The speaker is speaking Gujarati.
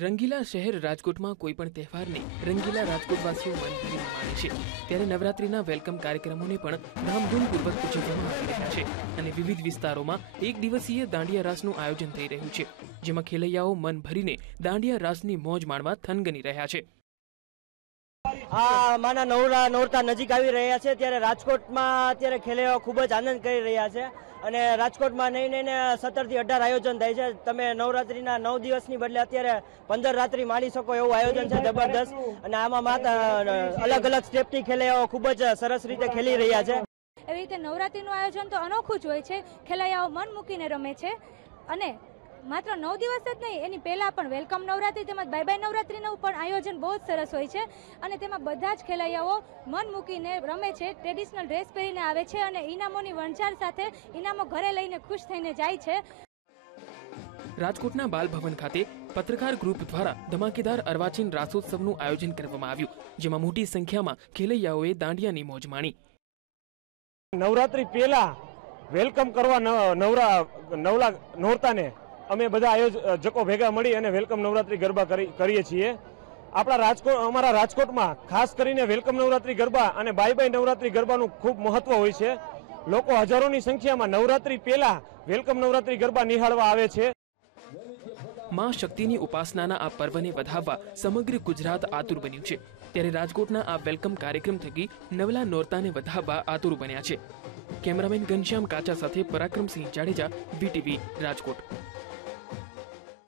रंगीला शहर राजकोट में कोईपण तहेवार ने रंगीला राजकोटवासीओ मन भरीने माणे छे। त्यारे नवरात्रिना वेलकम कार्यक्रमोने पण धामधूमपूर्वक उजववामां આવી રહ્યા છે અને વિવિધ વિસ્તારોમાં એક દિવસીય દાંડિયા રાસનું આયોજન થઈ રહ્યું છે, જેમાં ખેલૈયાઓ મન ભરીને દાંડિયા રાસની મોજ માણવા થનગની રહ્યા છે। માના નોરતા નજીક આવી રહ્યા છે ત્યારે રાજકોટમાં અત્યારે ખેલૈયાઓ ખૂબ જ આનંદ કરી રહ્યા છે અને રાજકોટમાં નહીં 17 થી 18 આયોજન થાય છે। તમે નવરાત્રીના 9 દિવસની બદલે અત્યારે 15 રાત્રિ માણી શકો એવું આયોજન છે જબરદસ્ત અને આમાં અલગ અલગ સ્ટેપથી ખેલૈયાઓ ખૂબ જ સરસ રીતે ખેલી રહ્યા છે। એવી રીતે નવરાત્રીનું આયોજન તો અનોખું જ હોય છે। ખેલૈયાઓ મન મૂકીને રમે છે અને માત્ર 9 દિવસ જ નહીં, એની પહેલા પણ વેલકમ નવરાત્રી તેમજ બાય બાય નવરાત્રીનું પણ આયોજન બહુ જ સરસ હોય છે અને તેમાં બધા જ ખેલૈયાઓ મન મૂકીને રમે છે, ટ્રેડિશનલ ડ્રેસ પહેરીને આવે છે અને ઇનામોની વણઝાર સાથે ઇનામો ઘરે લઈને ખુશ થઈને જાય છે। રાજકોટના બાલભવન ખાતે પત્રકાર ગ્રુપ દ્વારા ધમાકેદાર અર્વાચીન રાસોત્સવનું આયોજન કરવામાં આવ્યું, જેમાં મોટી સંખ્યામાં ખેલૈયાઓએ દાંડિયાની મોજ માણી। નવરાત્રી પહેલા વેલકમ કરવા નવલા નોરતાને અમે બધા આયોજકો ભેગા મળી અને વેલકમ નવરાત્રી ગરબા કરીએ છીએ। અમારા રાજકોટમાં ખાસ કરીને વેલકમ નવરાત્રી ગરબા અને બાય બાય નવરાત્રી ગરબાનું ખૂબ મહત્વ હોય છે। લોકો હજારોની સંખ્યામાં નવરાત્રી પહેલા વેલકમ નવરાત્રી ગરબા નિહાળવા આવે છે। માં શક્તિની ઉપાસનાના આ પર્વને વધાવવા સમગ્ર ગુજરાત આતુર બન્યું છે, ત્યારે રાજકોટના આ વેલકમ કાર્યક્રમ થકી નવલા નોરતાને વધાવવા આતુર બન્યા છે। કેમેરામેન ઘનશ્યામ કાચા સાથે પરાક્રમસિંહ જાડેજા, VTV રાજકોટ।